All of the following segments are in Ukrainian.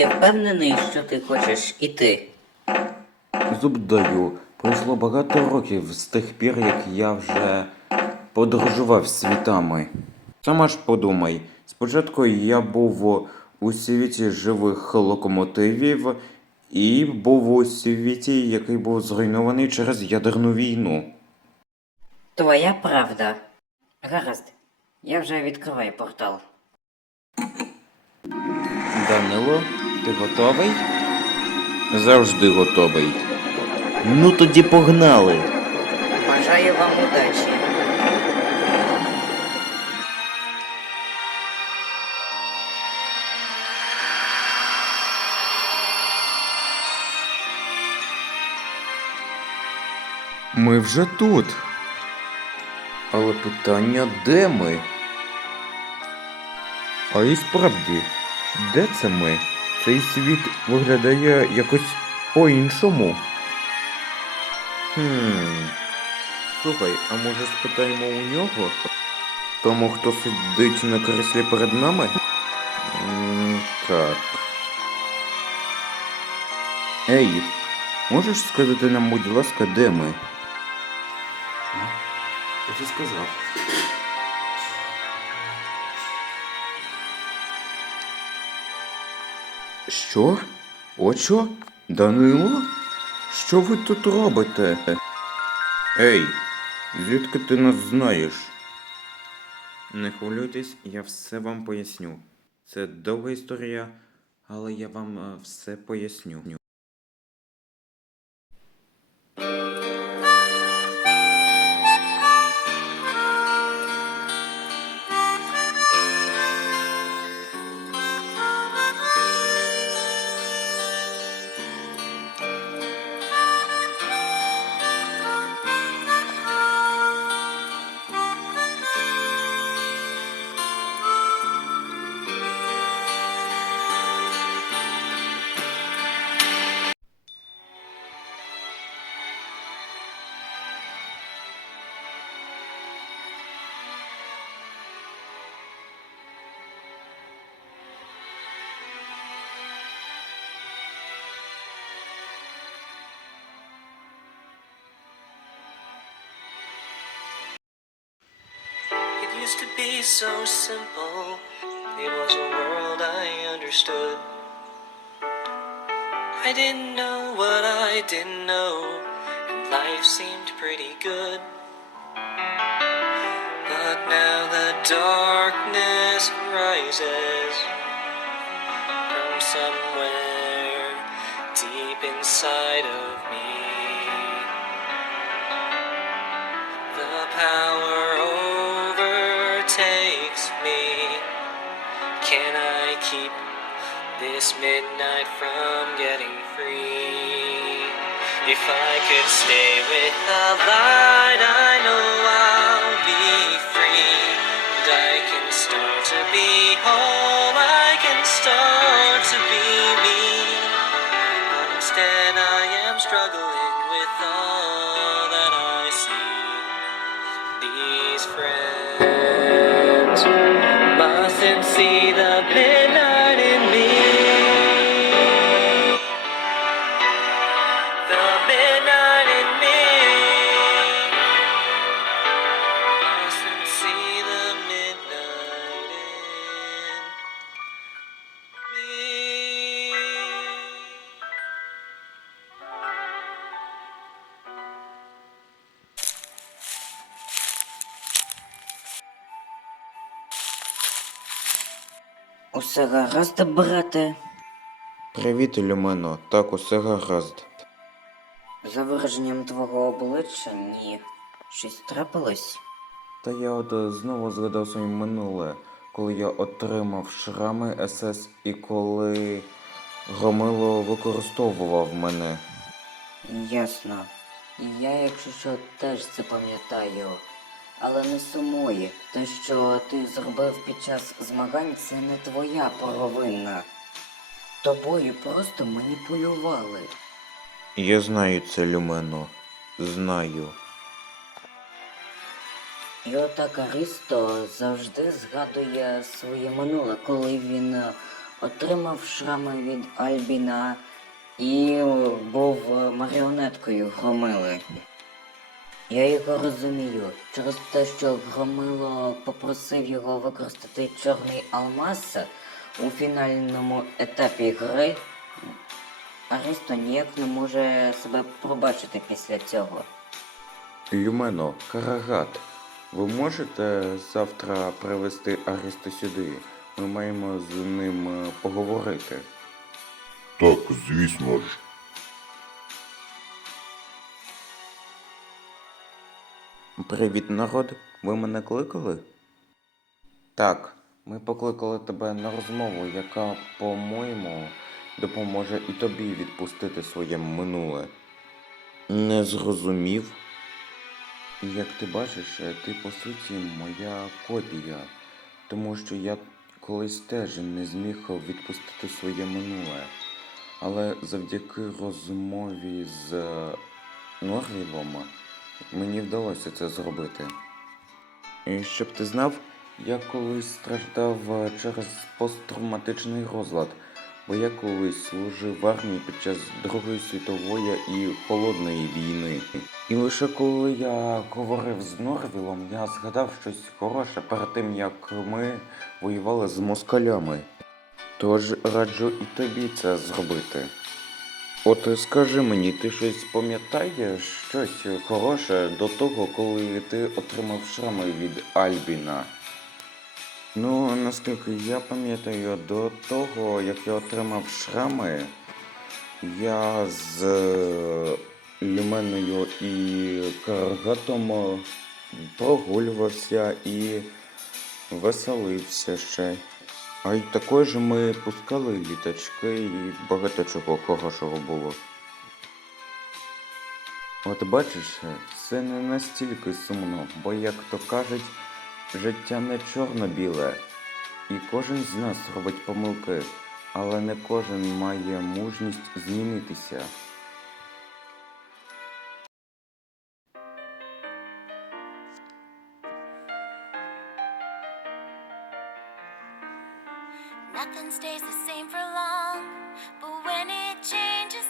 Ти впевнений, що ти хочеш іти? Зуб даю. Пройшло багато років з тих пір, як я вже подорожував світами. Сама ж подумай, спочатку я був у світі живих локомотивів і був у світі, який був зруйнований через ядерну війну. Твоя правда. Гаразд, я вже відкриваю портал. Данило, ти готовий? Завжди готовий. Ну тоді погнали. Бажаю вам удачі. Ми вже тут. Але питання, де ми? А і справді, де це ми? Цей світ виглядає якось по-іншому. Хм. Слухай, а може спитаємо у нього? Тому хто сидить на креслі перед нами? М, Так. Ей, можеш сказати нам, будь ласка, де ми? Я це сказав. Що? Очо? Данило? Що ви тут робите? Ей, звідки ти нас знаєш? Не хвилюйтесь, я все вам поясню. Це довга історія, але я вам е, все поясню. Used to be so simple. It was a world I understood. I didn't know what I didn't know, and life seemed pretty good. But now the darkness rises from somewhere deep inside of this midnight from getting free? If I could stay with the light, I know I'll be free. And I can start to be whole, I can start to be me. But instead, I am struggling with all that I see. These friends mustn't see the Усе гаразд, брате. Привіт, Люмено. Так, усе гаразд. За вираженням твого обличчя ні. Щось трапилось? Та я от е, знову згадав своє минуле, коли я отримав шрами СС і коли Громило використовував мене. Ясно. Я, якщо що, теж це пам'ятаю. Але не сумуй. Те, що ти зробив під час змагань, це не твоя провина. Тобою просто маніпулювали. Я знаю це, Люмено. Знаю. І отак Арісто завжди згадує своє минуле, коли він е, отримав шрами від Альбіна і був е, маріонеткою Громили. Я його розумію. Через те, що Громило попросив його використати чорний алмаз у фінальному етапі гри, Аристо ніяк не може себе пробачити після цього. Люмено, Карагат, ви можете завтра привезти Аріста сюди? Ми маємо з ним е, поговорити. Так, звісно ж. Привіт, народ. Ви мене кликали? Так, ми покликали тебе на розмову, яка, по-моєму, допоможе і тобі відпустити своє минуле. Не зрозумів. Як ти бачиш, е, ти по суті моя копія, тому що я колись теж не зміг відпустити своє минуле. Але завдяки розмові з е, Норвілом Мені вдалося це зробити. І щоб ти знав, я колись страждав е, через посттравматичний розлад, бо я колись служив в армії під час Другої світової і холодної війни. І лише коли я говорив з Норвілом, я згадав щось хороше перед тим, як ми воювали з москалями. Тож раджу і тобі це зробити. От скажи мені, ти щось пам'ятаєш щось хороше до того, коли ти отримав шрами від Альбіна? Ну, наскільки я пам'ятаю, до того, як я отримав шрами, я з е, Люменою і Каргатом прогулювався і веселився ще. А й також ми пускали літачки і багато чого хорошого було. От бачиш, все не настільки сумно, бо, як то кажуть, життя не чорно-біле, і кожен з нас робить помилки, але не кожен має мужність змінитися. Nothing stays the same for long, but when it changes,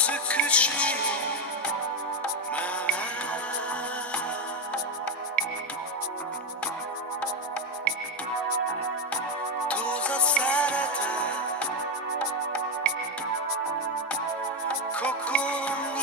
美しいまま閉ざされたここに